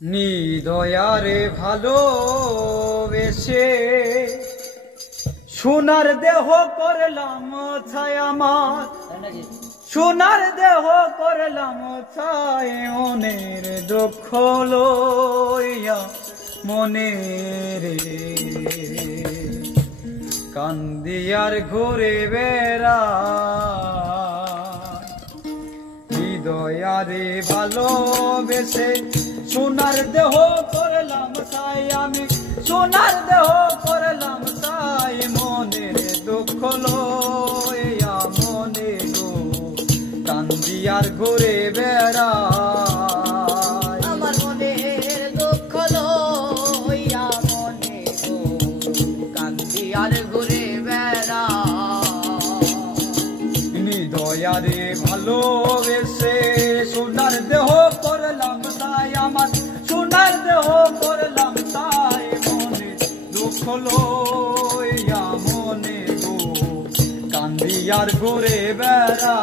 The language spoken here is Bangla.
নিদয়ারে ভালোবেসে সোনার দেহ করলাম ছাই আমার, সোনার দেহ করলাম ছাই মনের দুঃখ লইয়া মনের কান্দিয়ার ঘুরে বেড়া। হৃদয়ারে ভালোবেসে সোনার দেহ করলাম ছাই আমি, সোনার দেহ করলাম ছাই মনের দুঃখ লইয়া মনে গো কান্দিয়ার ঘুরে বেড়া। আমার মনের দুঃখ লইয়া মনে গো কান্দিয়ার ঘুরে বেড়া। হৃদয়ারে ভালোবেসে সোনার দেহ করলাম তাই আমার, সোনার দেহ করলাম তাই মনে দুঃখ লইয়া মনে গো কান্দিয়ার ঘুরে বেড়া।